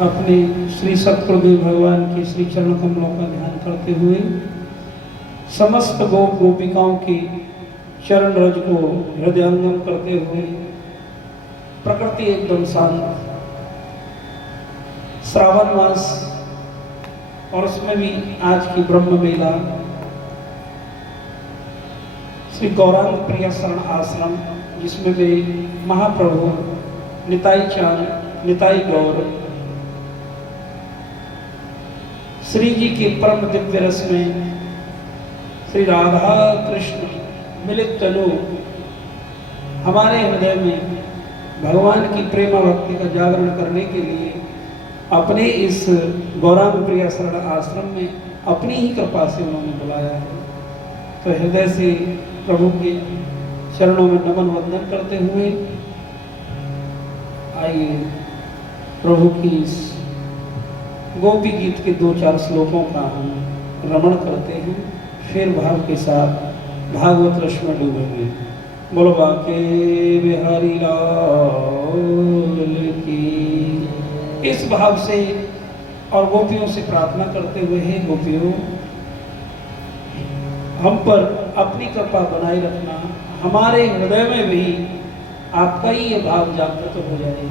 अपने श्री सतगुरुदेव भगवान के श्री चरण कमलों का ध्यान करते हुए समस्त गोप गोपिकाओं के चरण रज को हृदयंगम करते हुए प्रकृति एकदम शांत, श्रावण मास और उसमें भी आज की ब्रह्म मेला श्री गौरांग प्रिय शरण आश्रम, जिसमें वे महाप्रभु निताई चांद निताई गौर श्री जी के परम दिव्य रस में श्री राधा कृष्ण मिलित तनु हमारे हृदय में भगवान की प्रेमा भक्ति का जागरण करने के लिए अपने इस गौरांग प्रिय शरण आश्रम में अपनी ही कृपा से उन्होंने बुलाया है। तो हृदय से प्रभु के चरणों में नमन वंदन करते हुए आइए प्रभु की इस गोपी गीत के 2-4 श्लोकों का हम रमण करते हैं, फिर भाव के साथ भागवत रस में डूबेंगे। बोलो बाके बिहारी लाल की। इस भाव से और गोपियों से प्रार्थना करते हुए, हे गोपियों, हम पर अपनी कृपा बनाए रखना, हमारे हृदय में भी आपका ही ये भाव जागृत हो जाए।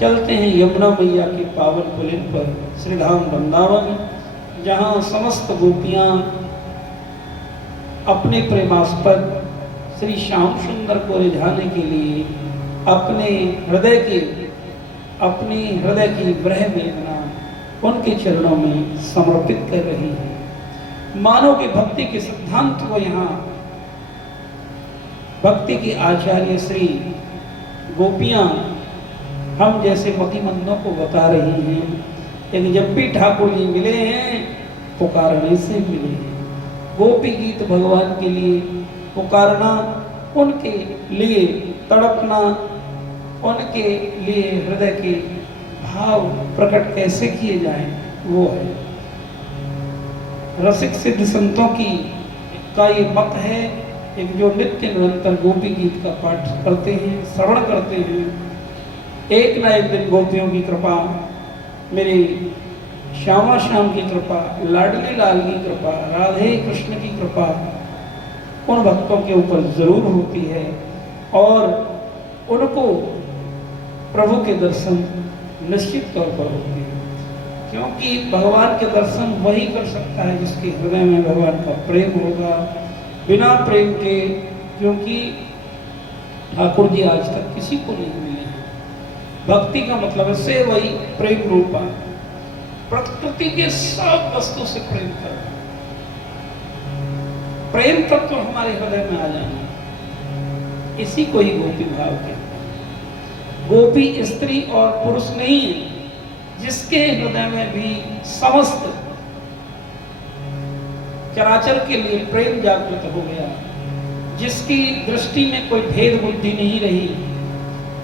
चलते हैं यमुना मैया के पावन पुलिन पर श्रीधाम वृंदावन, जहाँ समस्त गोपियाँ अपने प्रेमास्पद श्री श्याम सुंदर को रिझाने के लिए अपने हृदय की वृह वेदना उनके चरणों में समर्पित कर रही है। मानव के भक्ति के सिद्धांत को यहाँ भक्ति की आचार्य श्री गोपियाँ हम जैसे मतिमंदों को बता रही हैं, लेकिन जब भी ठाकुर जी मिले हैं पुकारने से मिले हैं। गोपी गीत भगवान के लिए पुकारना, उनके लिए तड़पना, उनके लिए हृदय के भाव प्रकट कैसे किए जाएं, वो है रसिक सिद्ध संतों का ये मत है। एक जो नित्य निरंतर गोपी गीत का पाठ करते हैं, श्रवण करते हैं, एक ना एक दिन गोपियों की कृपा, मेरी श्यामा श्याम की कृपा, लाडली लाल की कृपा, राधे कृष्ण की कृपा उन भक्तों के ऊपर जरूर होती है और उनको प्रभु के दर्शन निश्चित तौर पर होते हैं, क्योंकि भगवान के दर्शन वही कर सकता है जिसके हृदय में भगवान का प्रेम होगा। बिना प्रेम के, क्योंकि ठाकुर जी आज तक किसी को नहीं मिले हैं। भक्ति का मतलब है से वही प्रेम रूपा, प्रकृति के सब वस्तु से प्रेम करना, प्रेम तत्व हमारे हृदय में आ जाना, इसी को ही गोपी भाव कहते हैं। गोपी स्त्री और पुरुष नहीं है, जिसके हृदय में भी समस्त चराचर के लिए प्रेम जागृत हो गया, जिसकी दृष्टि में कोई भेद बुद्धि नहीं रही,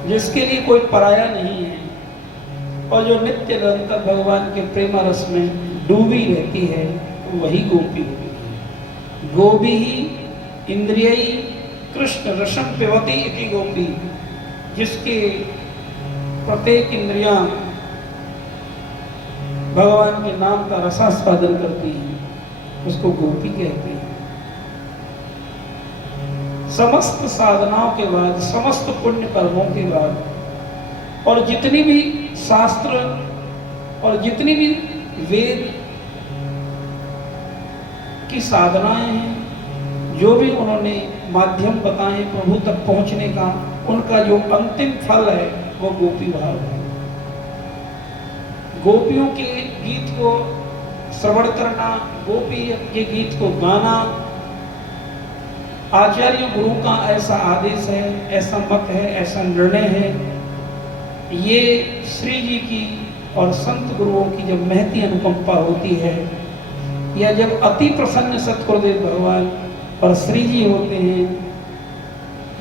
जिसके लिए कोई पराया नहीं है, और जो नित्य निरंतर भगवान के प्रेमा रस में डूबी रहती है, वही गोपी होती है। गोपी ही इंद्रियई कृष्ण रसम पिबती इति गोपी, जिसके प्रत्येक इंद्रियां भगवान के नाम का रसास्वादन करती हैं, उसको गोपी कहते हैं। समस्त साधनाओं के बाद, समस्त पुण्य कर्मों के बाद, और जितनी भी शास्त्र और जितनी भी वेद की साधनाएं हैं, जो भी उन्होंने माध्यम बताए प्रभु तक पहुंचने का, उनका जो अंतिम फल है वो गोपी भाव है। गोपियों के गीत को श्रवण करना, गोपी के गीत को गाना, आचार्य गुरु का ऐसा आदेश है, ऐसा मत है, ऐसा निर्णय है। ये श्री जी की और संत गुरुओं की जब महती अनुकंपा होती है, या जब अति प्रसन्न सतगुरुदेव भगवान और श्री जी होते हैं,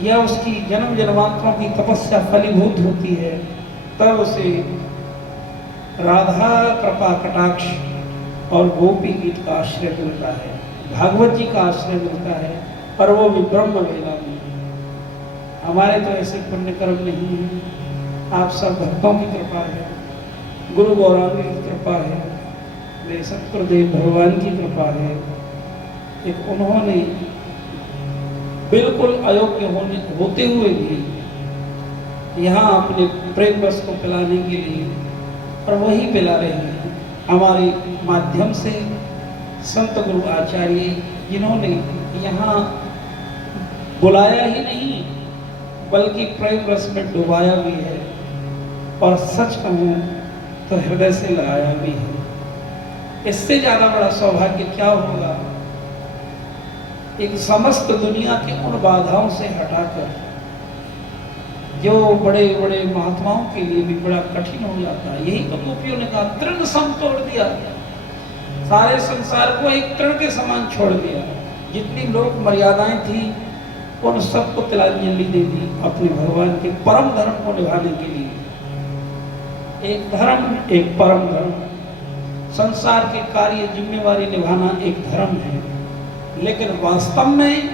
या उसकी जन्म जन्मांतरों की तपस्या फलीभूत होती है, तब उसे राधा कृपा कटाक्ष और गोपी गीत का आश्रय मिलता है, भागवत जी का आश्रय मिलता है, और वो भी ब्रह्म वेला में। हमारे तो ऐसे पुण्य कर्म नहीं है, आप सब भक्तों की कृपा है। गुरु गौरांग की कृपा है, वे सतगुरुदेव भगवान की कृपा है। एक उन्होंने बिल्कुल अयोग्य होते हुए भी यहाँ अपने प्रेम रस को पिलाने के लिए, और वही पिला रहे हैं हमारे माध्यम से संत गुरु आचार्य, जिन्होंने यहाँ बुलाया ही नहीं बल्कि प्रेम रस में डुबाया भी है, और सच कहूँ तो हृदय से लगाया भी है। इससे ज्यादा बड़ा सौभाग्य क्या होगा। एक समस्त दुनिया की उन बाधाओं से हटाकर, जो बड़े बड़े महात्माओं के लिए भी बड़ा कठिन हो जाता है, यही तो गोपियों ने कहा, तृण सम तोड़ दिया, सारे संसार को एक तृण के समान छोड़ दिया। जितनी लोक मर्यादाएं थी उन सबको तिलांजलि दे दी अपने भगवान के परम धर्म को निभाने के लिए। एक धर्म, एक परम धर्म। संसार के कार्य जिम्मेवारी निभाना एक धर्म है, लेकिन वास्तव में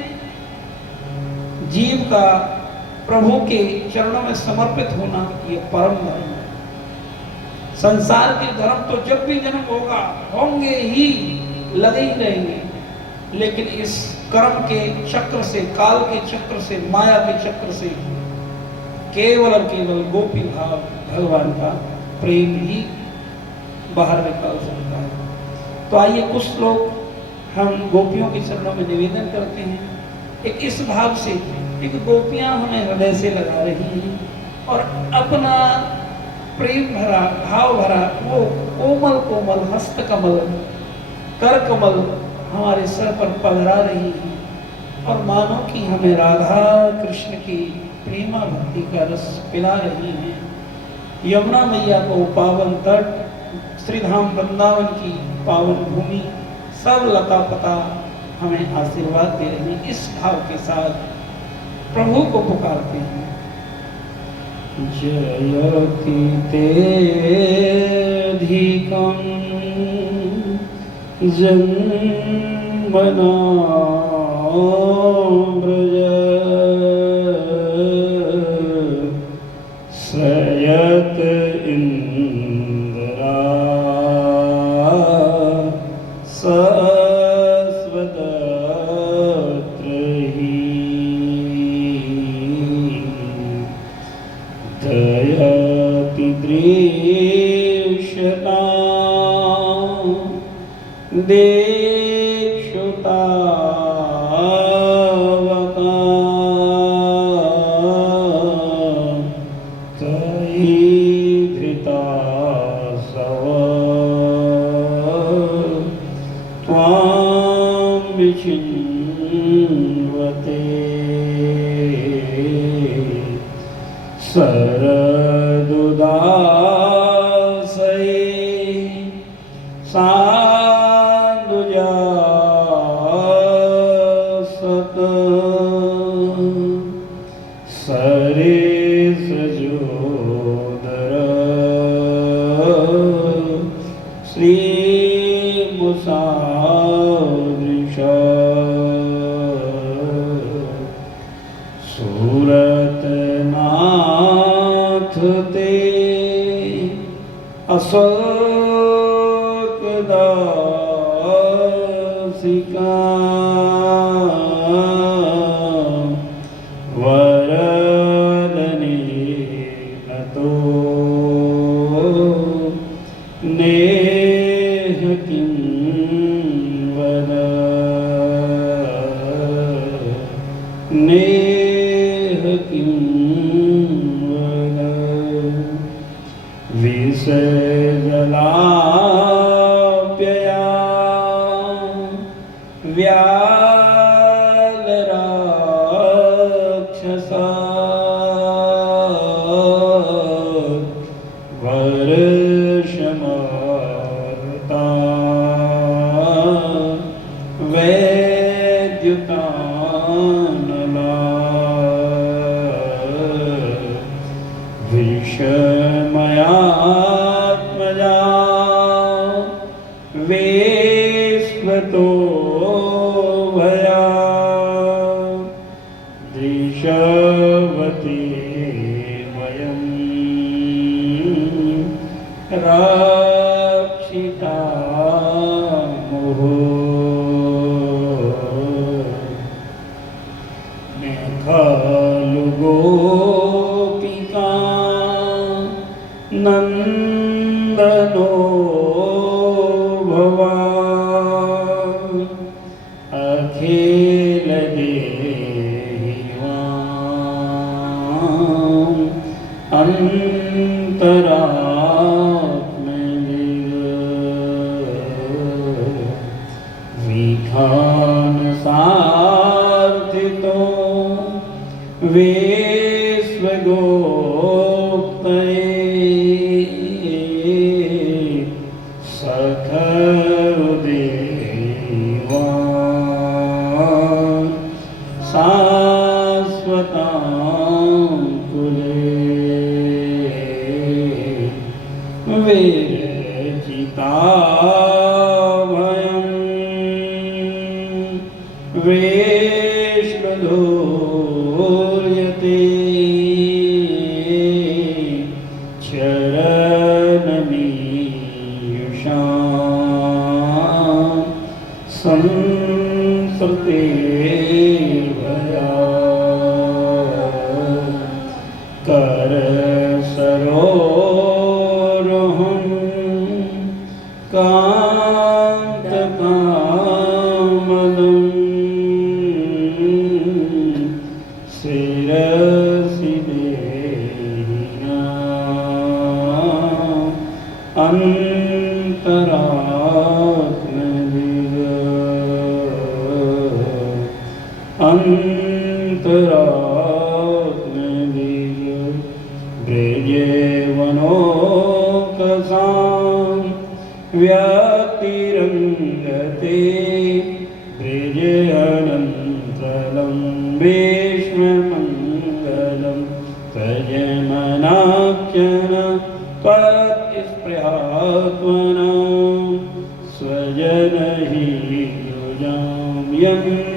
जीव का प्रभु के चरणों में समर्पित होना ये परम धर्म है। संसार के धर्म तो जब भी जन्म होगा होंगे ही, लगे ही रहेंगे, लेकिन इस कर्म के चक्र से, काल के चक्र से, माया के चक्र से केवल और केवल गोपी भाव, भगवान का प्रेम ही बाहर निकाल सकता है। तो आइए कुछ लोग हम गोपियों के चरणों में निवेदन करते हैं, एक इस भाव से, एक गोपियां हमें हृदय से लगा रही हैं और अपना प्रेम भरा, भाव भरा वो कोमल कोमल हस्त कमल, कर कमल हमारे सर पर पधरा रही है, और मानो कि हमें राधा कृष्ण की प्रेमा भक्ति का रस पिला रही है। यमुना मैया को पावन तट, श्रीधाम वृंदावन की पावन भूमि, सब लता पता हमें आशीर्वाद दे रही है। इस भाव के साथ प्रभु को पुकारते हैं। जयति तेऽधिकं जन्मना व्रज, श्रयत इंद्रा दयति दृश्यता देक्षुतावका, तयि धृता सव त्वां विचिन्वते, शरदुदासये साधुजासत, सरेस जोदर श्रीमुसादृश, सूरतनाथ ते अस्वकदासिका, वरदने नतो नेह किं वद, नेह किं वद, विषजलाप्यया व्यालराक्षसा, वर्षमार्ता वैद्युतानला, विषमयात्मजा वेश्वतो भया, दृशवती वयं रा विश्वगोप्तये सखरुदेवा शाश्वतां कुले विरचिता वयं वेश्मधूर्यते चरणमीयुषां संसृते करसरोरुहं कान्तकामदं शिरसि देहिनाम् अन्तरात्मदिग ब्रजेवनोकसां व्यातिरङ्गते ब्रजेऽनन्तलं विश्वमङ्गलं तजमनाख्यन त्वत्स्पृहात्मना स्वजनहि युजां यन्निसोदरणम्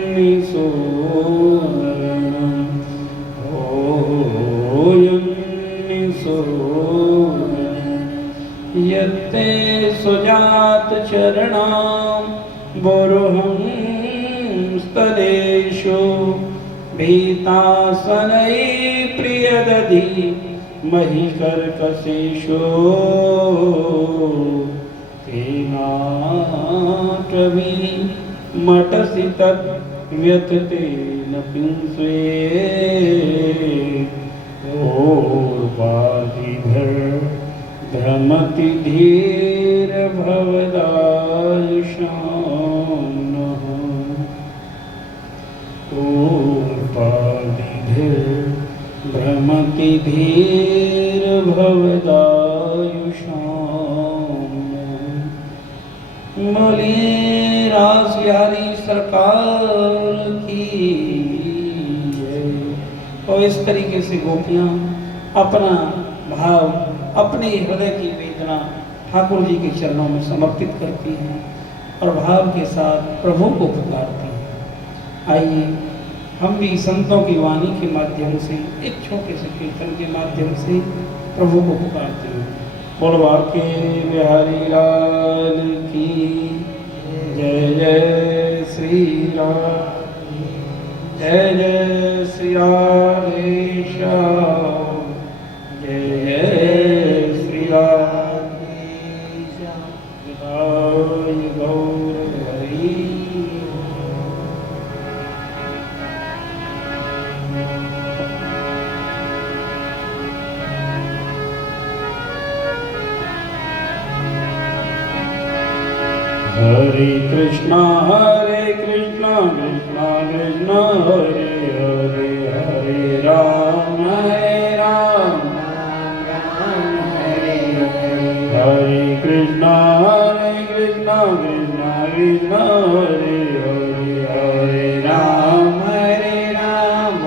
यत्ते सुजात चरणां बोरुहं स्तनेषु भीतासनै प्रियदधि महिकर्कशेषु तेनाटवी मटसि तद्व्यथतेन पिंस्वे भ्रमति धीर भवदायुषां नः भ्रमति धीर भवदायुषां बोले रासबिहारी सरकार की जय। और इस तरीके से गोपियाँ अपना भाव, अपने हृदय की वेदना ठाकुर जी के चरणों में समर्पित करती हैं और भाव के साथ प्रभु को पुकारती हैं। आइए हम भी संतों की वाणी के माध्यम से एक छोटे से कीर्तन के माध्यम से प्रभु को पुकारते हैं। बोलवा के बिहारी लाल की जय जय श्री राम, जय जय श्री राधेश्याम, जय जय श्री राधेश्याम, जय गौर हरि। हरे कृष्णा कृष्णा कृष्णा हरे हरे, हरे राम राम हरे हरे, हरे कृष्णा कृष्णा कृष्णा हरे हरे, हरे राम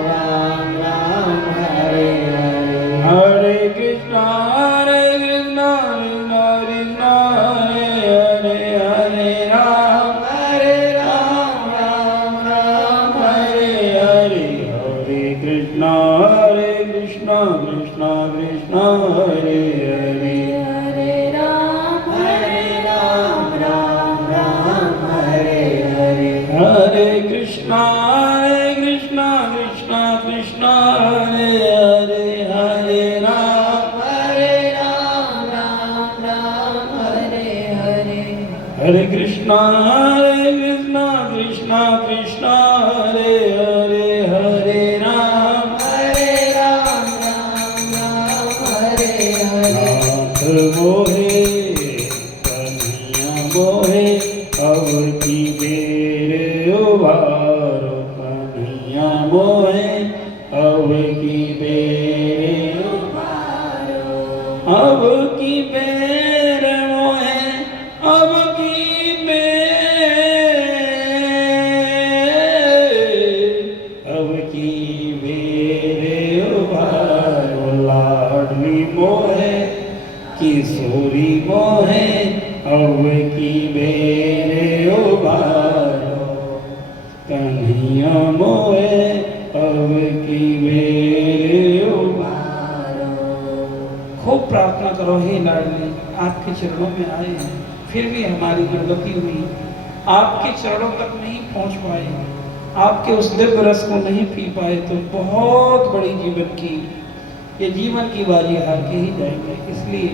राम राम हरे हरे, हरे कृष्णा कृष्णा कृष्णा हरे हरे, हरे राम राम हरे हरे, हरे कृष्णा कृष्णा कृष्णा हरे हरे, हरे राम राम हरे हरे, हरे कृष्णा कृष्णा कृष्णा हरे हरे, हरे राम राम हरे हरे, हरे कृष्णा कृष्णा कृष्णा हरे हरे, हरे राम राम हरे हरे, नाथ मोहे कन्हैया मोहे अब की बेर उबारो, कन्हैया मोहे अब अब की बेर मोहे, अब की बेर, अब की बेर उबारो लाडली मोहे, किशोरी मोहे, अब की बेर उबारो कन्हैया मोहे, अब की बेर उबारो। खूब प्रार्थना करो, हे लाडली आपके चरणों में आए हैं, फिर भी हमारी दुर्गति हुई, आपके चरणों तक नहीं पहुंच पाए, आपके उस दिव्य रस को नहीं पी पाए, तो बहुत बड़ी जीवन की बाजी हार के ही जाएंगे। इसलिए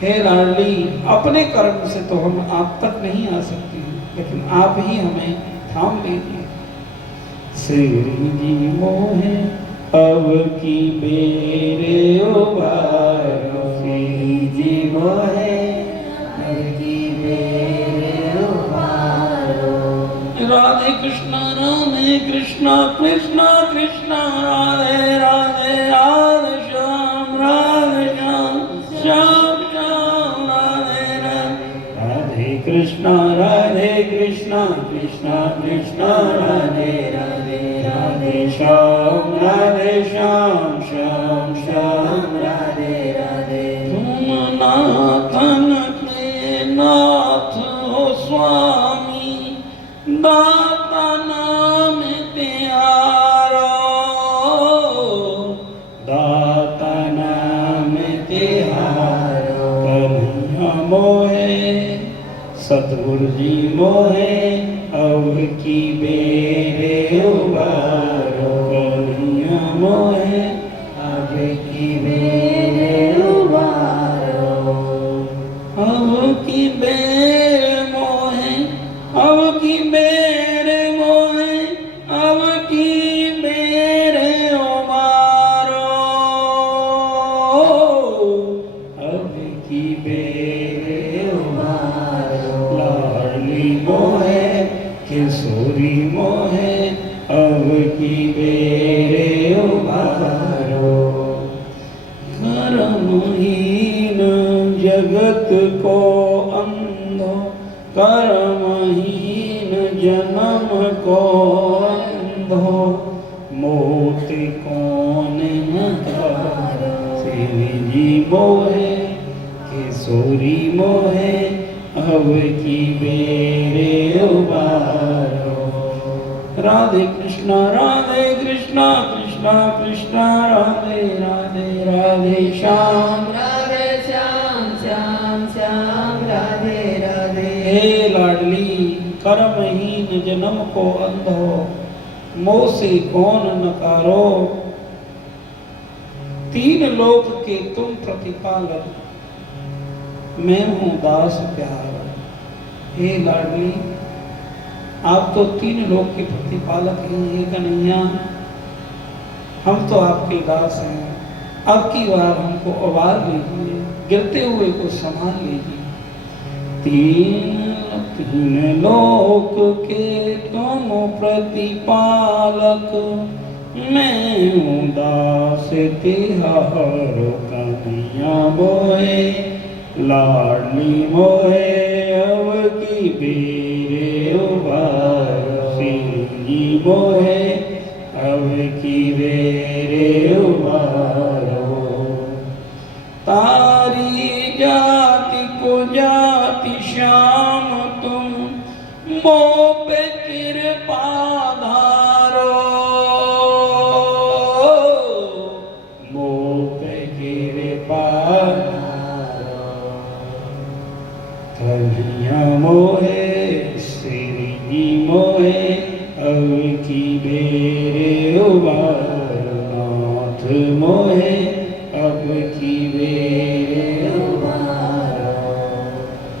हे लाडली, अपने कर्म से तो हम आप तक नहीं आ सकते हैं, लेकिन आप ही हमें थाम लीजिए। श्री जी मोहे, अब की बेरे उबारो, श्री जी मोहे, अब की बेरे उबारो। राधे कृष्णा कृष्णा कृष्णा राधे राधे, राधे श्याम श्याम श्याम राधे राधे। राधे कृष्णा कृष्णा कृष्णा राधे राधे, राधे श्याम श्याम श्याम राधे राधे। तुम नाथन के नाथ हो स्वामी, दाता नाम तिहारो, दाता नाम तिहारो। कन्हैया मोहे, सतगुरु जी मोहे, अब की बेरे उबारो। कन्हैया मोहे, अब की बेरे उबारो। अब की बेर मोहे, अब की बेर मोहे, अब की बेरे उबारो, अब की बेरे उबारो। लाडली मोहे, किशोरी मोहे, अब की बेरे उबारो। कर्महीन जगत को अंधो, कर्महीन जन्म को अंधो, मोति कौन न तारो। श्री जी मोहे, किशोरी मोहे, अब की बेरे उबारो। राधे कृष्णा कृष्णा कृष्णा राधे राधे, राधे श्याम श्याम श्याम राधे राधे। हे लाडली, कर्महीन जन्म को अंधो, मोह से कौन नकारो। तीन लोक के तुम प्रतिपालक, मैं हूँ दास प्यार। हे लाडली, आप तो तीन लोक के प्रतिपालक हैं। हे कन्हैया, हम तो आपके दास हैं, अब की बार हमको उबार लीजिए, गिरते हुए को संभाल लीजिए। तीन लोक के तुम प्रतिपालक, मैं हूँ दास तिहारो। कन्हैया मोहे, लाडली मोहे, अब की बेरे उबारो। श्री जी मोहे, अब की बेरे उबारो। तारी जाति को जाति श्याम तुम, मोह पे कृपा धारो, मोह पे कृपा धारो। कन्हैया मोहे, श्री जी मोहे, अब की बेरे उबारो। नाथ मोहे, अब की बेरे उबारो।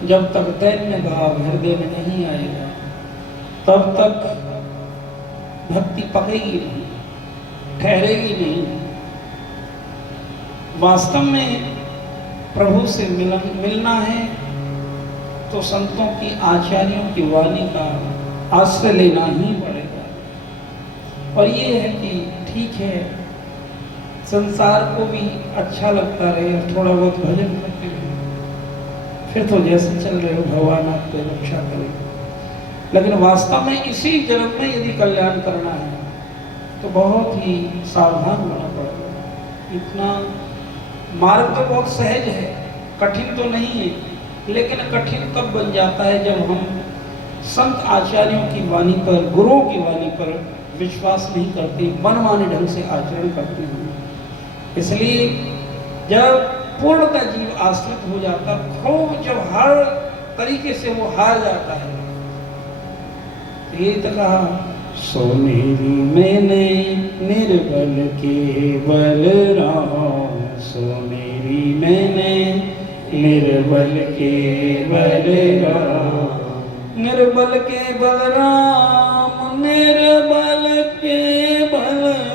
जब तक दैन्य भाव हृदय में नहीं आएगा, तब तक भक्ति पकेगी नहीं, ठहरेगी नहीं। वास्तव में प्रभु से मिलना है तो संतों की, आचार्यों की वाणी का आश्रय लेना ही पड़ेगा। और ये है कि ठीक है, संसार को भी अच्छा लगता रहे और थोड़ा बहुत भजन करते रहे, फिर तो जैसे चल रहे हो भगवान आपको रक्षा करे। लेकिन वास्तव में इसी जन्म में यदि कल्याण करना है तो बहुत ही सावधान होना पड़ेगा। इतना मार्ग तो बहुत सहज है, कठिन तो नहीं है, लेकिन कठिन तब बन जाता है जब हम संत आचार्यों की वाणी पर, गुरुओं की वाणी पर विश्वास नहीं करते, मनमाने ढंग से आचरण करते हैं। इसलिए जब पूर्णतः जीव आश्रित हो जाता, खूब जब हर तरीके से वो हार जाता है, तो ये तो कहा सो मेरी मैंने निर्बल के बलराम, सो मेरी मैंने निर्बल के बलराम, निर्बल के बलराम, निर्बल के बलराम,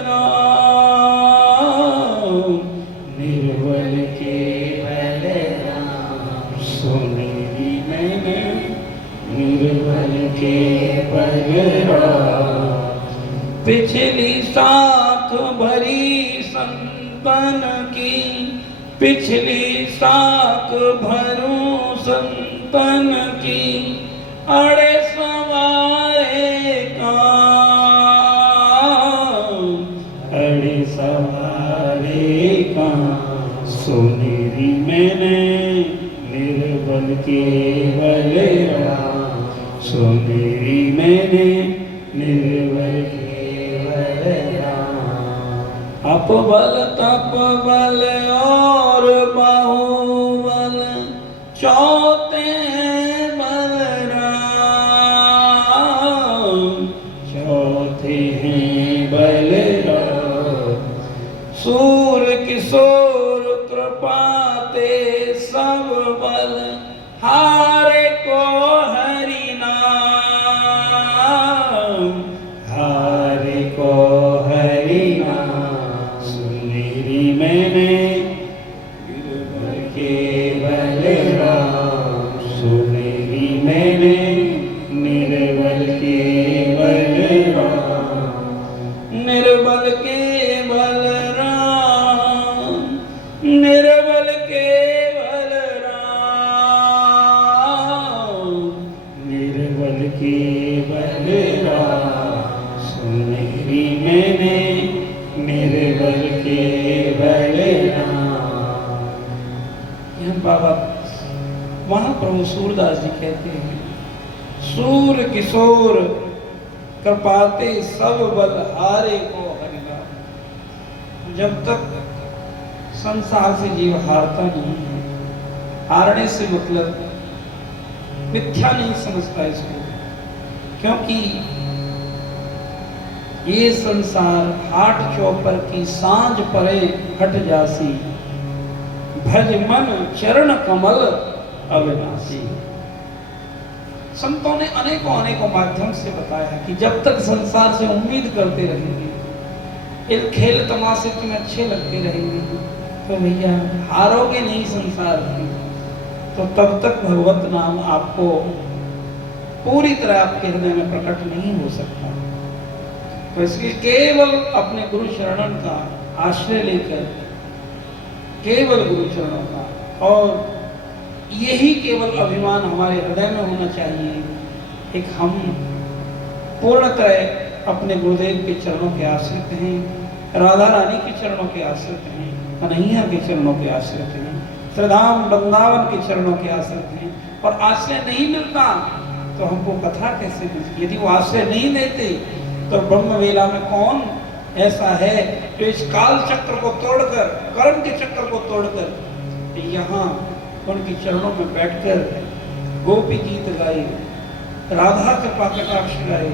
निर्बल के बलराम, सो मेरी मैंने निर्बल के बलराम। पिछली साख भरी संतन की, पिछली साख भरूं संतन की, अड़े सवारे काम, अड़े सवारे काम, सुनेरी मैंने निर्बल के बलराम, सुनेरी मैंने निर्बल के बलराम। अपबल तपबल और बाहुबल चौथे बलराम, चौथे हैं बलराम। सूर किशोर कृपाते सब बल, हारे को हरि नाम, हारे को हरि नाम। सुनेरी मैंने निर्बल के बलराम, सुनेरी मैंने निर्बल के बलराम, निर्बल के बलराम, निर्बल के बलराम, निर्बल के बलराम। सुनेरी मैंने निर्बल के बलराम। यह बाबा महाप्रभु सूरदास जी कहते हैं, सूर किशोर कृपाते सब बल, हारे को हरि नाम। जब तक संसार से जीव हारता नहीं है, हारने से मतलब मिथ्या नहीं समझता इसको, क्योंकि ये संसार हाट चौपर की सांझ परे हट जासी, भज मन चरण कमल अविनाशी। संतों ने अनेकों अनेकों माध्यम से बताया कि जब तक संसार से उम्मीद करते रहेंगे, इन खेल तमाशे तुम्हें अच्छे लगते रहेंगे, तो भैया हारोगे नहीं संसार में, तो तब तक भगवत नाम आपको पूरी तरह आपके हृदय में प्रकट नहीं हो सकता। तो इसलिए केवल अपने गुरु शरणन का आश्रय लेकर, केवल गुरु चरणों का, और यही केवल अभिमान हमारे हृदय में होना चाहिए। एक हम पूर्णतः अपने गुरुदेव के चरणों के आश्रित हैं, राधा रानी के चरणों के आश्रित हैं, कन्हैया के चरणों के आश्रित हैं, श्रीधाम वृंदावन के चरणों के आश्रित हैं। और आश्रय नहीं मिलता तो हमको कथा कैसे मिलती? यदि वो आश्रय नहीं देते तो ब्रह्म वेला में कौन ऐसा है जो इस काल चक्र को तोड़कर, कर्म के चक्र को तोड़कर यहाँ उनके चरणों में बैठकर गोपी गीत गाए, राधा कृपा कटाक्ष गाए,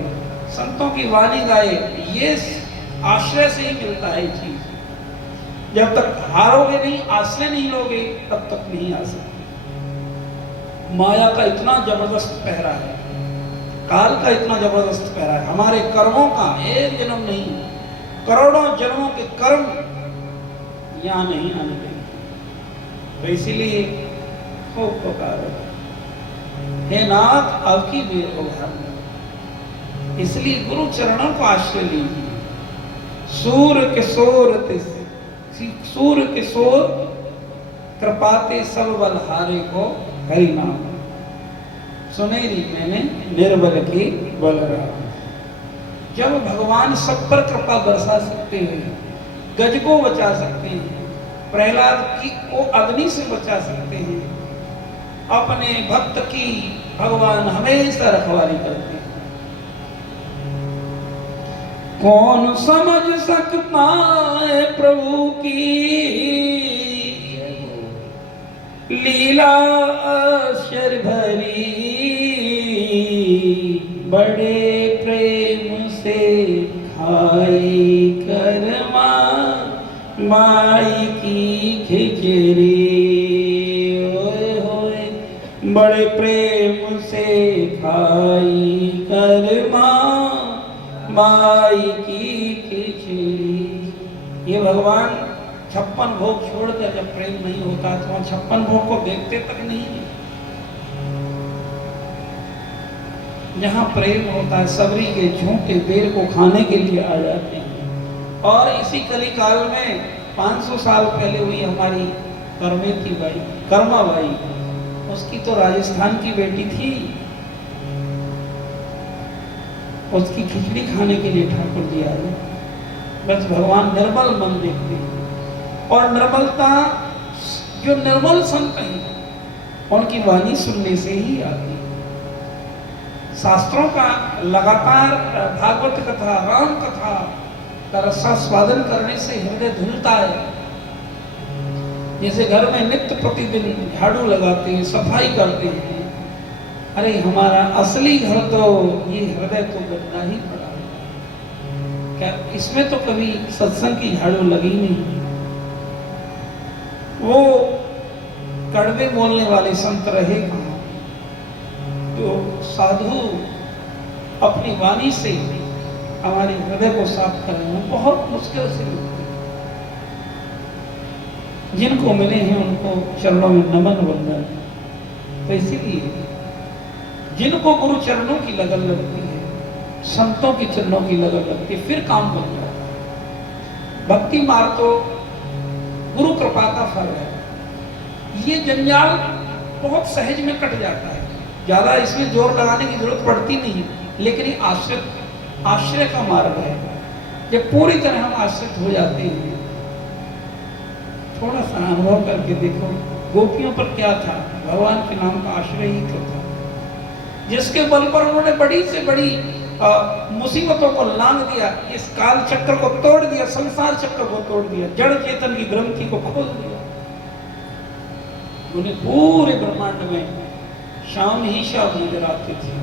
संतों की वाणी गाए? ये आश्रय से ही मिलता है चीज। जब तक हारोगे नहीं, आश्रय नहीं लोगे, तब तक नहीं आ सकते। माया का इतना जबरदस्त पहरा है, काल का इतना जबरदस्त पहरा है, हमारे कर्मों का एक जन्म नहीं, करोड़ों जन्मों के कर्म यहाँ नहीं आने देंगे। तो इसीलिए खूब पुकारो, हे नाथ आपकी बेर उधार। इसलिए गुरु चरणों को आश्रय लीजिए। सूर किशोर सूर किशोर कृपाते सब बल हारे को हरि नाम सुनेरी मैंने निर्बल की बलराम। जब भगवान सब पर कृपा बरसा सकते हैं, गज को बचा सकते हैं, प्रहलाद की को अग्नि से बचा सकते हैं, अपने भक्त की भगवान हमेशा रखवाली करते हैं। कौन समझ सकता है प्रभु की लीला आश्चर्य भरी, बड़े प्रेम से खाई करमा माई की खिचड़ी। ओए होए बड़े प्रेम से खाई करमा माई की खिचड़ी। ये भगवान 56 भोग छोड़कर जब प्रेम नहीं होता तो 56 भोग को देखते तक नहीं है। जहाँ प्रेम होता है सबरी के झूठे बेर को खाने के लिए आ जाते हैं। और इसी कली काल में 500 साल पहले हुई हमारी करमेती बाई, कर्मा बाई, उसकी तो राजस्थान की बेटी थी, उसकी खिचड़ी खाने के लिए ठाकुर जी आए। बस भगवान निर्मल मन देखते हैं, और निर्मलता जो निर्मल संत हैं उनकी वाणी सुनने से ही आती है। शास्त्रों का लगातार भागवत कथा, राम कथा का रसास्वादन करने से हृदय धुलता है। जैसे घर में नित्य प्रतिदिन झाड़ू लगाते हैं, सफाई करते हैं, अरे हमारा असली घर तो ये हृदय तो गंदा ही पड़ा है, क्या इसमें तो कभी सत्संग की झाड़ू लगी नहीं। वो कड़वे बोलने वाले संत रहे कहाँ, तो साधु अपनी वाणी से हमारे हृदय को साफ करना बहुत मुश्किल से मिलते हैं। जिनको मिले हैं उनको चरणों में नमन वंदन। तो इसीलिए जिनको गुरु चरणों की लगन लगती है, संतों के चरणों की लगन लगती है, फिर काम बन जाता है। भक्ति मार्ग तो गुरु कृपा का फल है। ये जंजाल बहुत सहज में कट जाता है, ज्यादा इसमें जोर लगाने की जरूरत पड़ती नहीं, लेकिन ये आश्रय का मार्ग है। जब पूरी तरह हम आश्रित हो जाते हैं, थोड़ा सा अनुभव करके देखो गोपियों पर क्या था, भगवान के नाम का आश्रय ही तो था, जिसके बल पर उन्होंने बड़ी से बड़ी मुसीबतों को लांग दिया, इस काल चक्र को तोड़ दिया, संसार चक्र को तोड़ दिया, जड़ चेतन की ग्रंथि को खोल दिया। उन्हें पूरे ब्रह्मांड में शाम ही शाम नजर आते थे।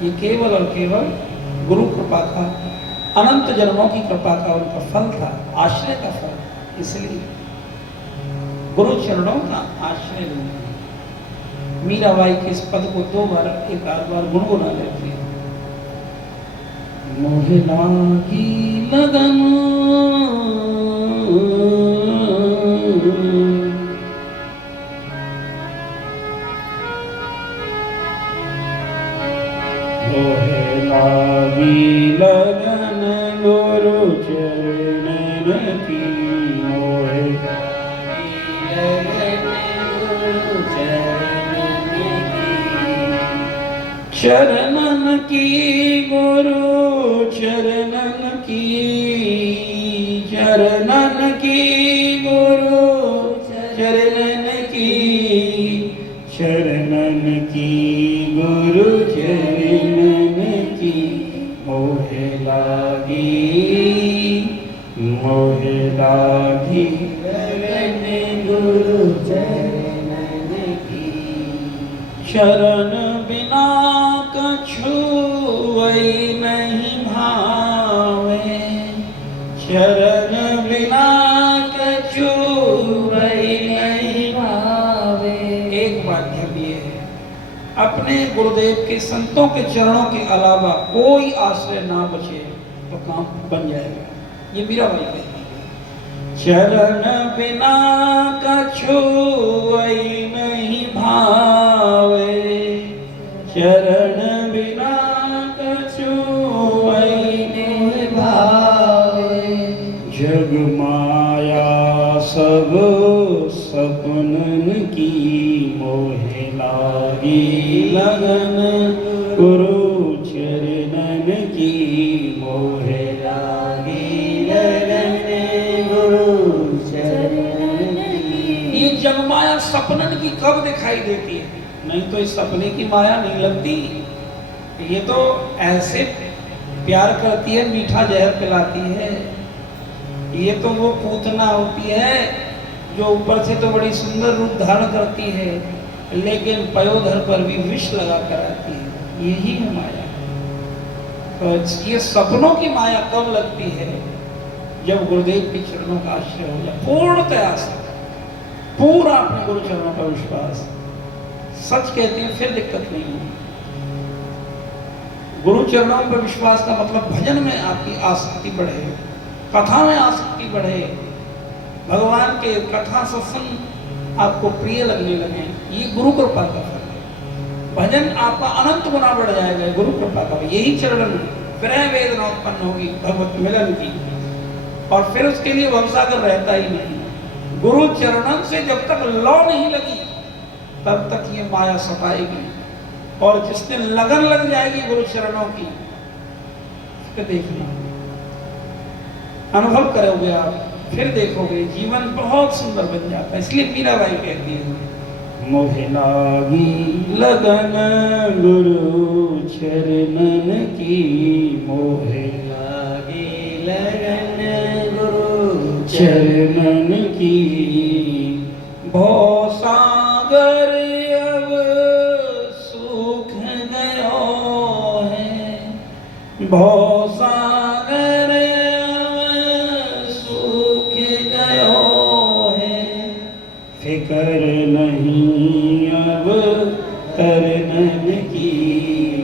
ये केवल और केवल गुरु कृपा का, अनंत जन्मों की कृपा का उनका फल था, आश्रय का फल। इसलिए गुरु चरणों का आश्रय लेना। मीराबाई के इस पद को 2 बार, एक आध बार गुनगुना लेते हैं। मोहे लागी लगन मोहे लागी लगन गुरु चरण की, मोहे लागी लगन गुरु चरणन की, गुरु चरणन की, चरणन की, गुरु चरणन की, चरणन की, गुरु चरणन की। मोहे लागी लगन गुरु चरणन की, शरण बिना कछुई नहीं भावे, शरण बिना कछुई नहीं भावे। एक माध्यम ये है, अपने गुरुदेव के संतों के चरणों के अलावा कोई आश्रय ना बचे तो काम बन जाएगा। ये मीराबाई कहती है, चरण बिना कछुई नहीं भावे, चरण बिना कछुई नहीं भावे। जग सुनन की मोहे लागी लगन, गुरु चरणन की मोहे लागी लगन, गुरु चरणन की। ये जगमाया सपनन की कब दिखाई देती है? नहीं तो इस सपने की माया नहीं लगती। ये तो ऐसे प्यार करती है, मीठा जहर पिलाती है। ये तो वो पूतना होती है जो ऊपर से तो बड़ी सुंदर रूप धारण करती है, लेकिन पयोधर पर भी विष लगा कर आती है। यही है माया। तो ये सपनों की माया कब लगती है? जब गुरुदेव के चरणों का आश्रय हो जाए पूर्णतया से, पूरा अपने गुरु चरणों का विश्वास। सच कहते हैं फिर दिक्कत नहीं होगी। गुरु चरणों पर विश्वास का मतलब भजन में आपकी आसक्ति बढ़े, कथा में आसक्ति बढ़े, भगवान के कथा सत्संग आपको प्रिय लगने लगे। ये गुरु कृपा का फल है। भजन आपका अनंत गुना बढ़ जाएगा गुरु कृपा का। यही चरण विरह वेदना उत्पन्न होगी भगवत मिलन की, और फिर उसके लिए भवसागर रहता ही नहीं। गुरु चरणन से जब तक लौ नहीं लगी तब तक ये माया सताएगी, और जिस दिन लगन लग जाएगी गुरु चरणों की, उसके देखना अनुभव करोगे आप, फिर देखोगे जीवन बहुत सुंदर बन जाता है। इसलिए मीराबाई कहती है मोहे लागी लगन, गुरु चरणन की मोहे लागी लगन, गुरु चरणन की। भव सागर अब सूख गयो है, भव सागर अब सूख गयो है, फिकर नहीं अब तरनन की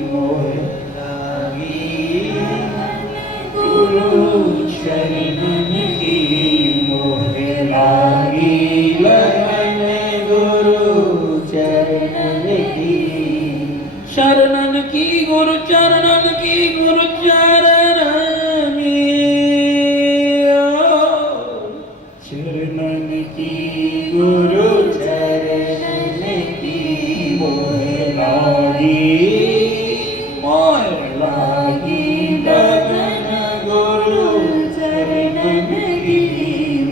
मोहे लागी, गुरु चरणन की मोहे लागी लगन, गुरु चरणन की। शरणन की गुरु चरणन की, गुरु चरणन चरणन की, गुरु चरणन की मोहे लागी, मोहे लागी लगन, गुरु चरणन की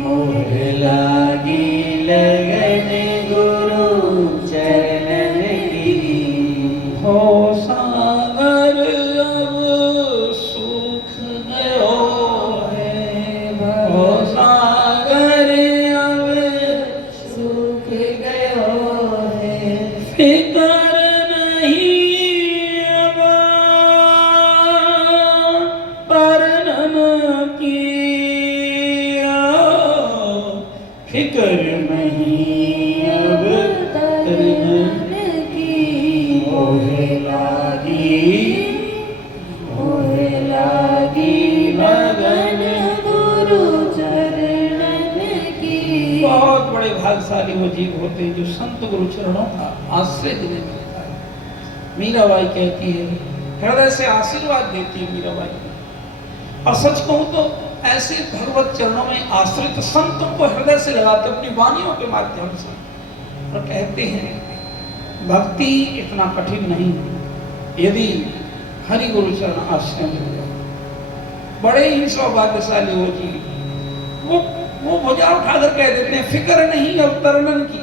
मोहे लागी लगन, गुरु चरणन की। हो सागर अब सूख गयो है, हो सागर अब सूख गयो है, फिकर नहीं अब तरनन की, फिकर नहीं अब तरनन की मोहे लागी, मोहे लागी लगन, गुरु चरणन की। बहुत बड़े भाग्यशाली वो जीव होते हैं जो संत गुरु चरणों का आश्रय देने मिलता है। मीराबाई कहती है, हृदय से आशीर्वाद देती है मीराबाई। और सच कहूं तो ऐसे भगवत चरणों में आश्रित संतों को हृदय से लगाते अपनी वाणियों के माध्यम से, और कहते हैं भक्ति इतना कठिन नहीं है यदि हरि गुरु चरण आश्रय मिल जाए। बड़े ही सौभाग्यशाली हो जी। वो भुजा उठाकर कह देते हैं फिक्र नहीं अब तरनन की।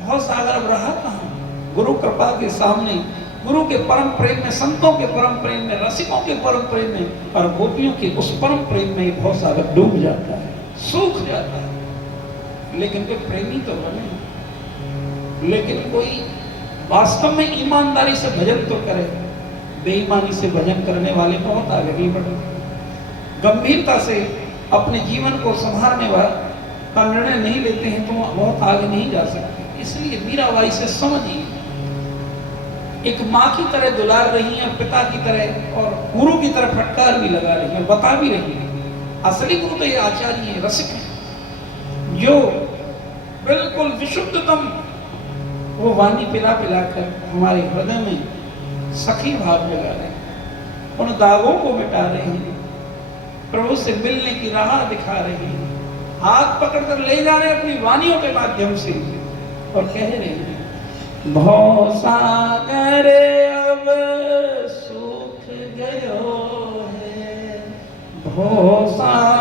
बहुत सागर अब रहा कहाँ गुरु कृपा के सामने, गुरु के परम प्रेम में, संतों के परम प्रेम में, रसिकों के परम प्रेम में, और गोपियों के उस परम प्रेम में बहुत सागर डूब जाता है, सूख जाता है। लेकिन कोई प्रेमी तो बने, लेकिन कोई वास्तव में ईमानदारी से भजन तो करे। बेईमानी से भजन करने वाले बहुत आगे नहीं बढ़े। गंभीरता से अपने जीवन को संभालने का निर्णय नहीं लेते हैं तो बहुत आगे नहीं जा सकते। इसलिए मीराबाई से समझिए, एक माँ की तरह दुलार रही है, पिता की तरह, और गुरु की तरह फटकार भी लगा रही है, बता भी रही है। असली गुरु तो ये आचार्य है, रसिक है, जो बिल्कुल विशुद्धतम वो वाणी पिला पिलाकर हमारे हृदय में सखी भाव जगा रहे हैं, उन दागों को मिटा रहे हैं, प्रभु से मिलने की राह दिखा रहे हैं। हाथ पकड़कर ले जा रहे हैं अपनी वानियों के माध्यम से और कह रहे हैं भव सागर अब सूख गयो है, भव सागर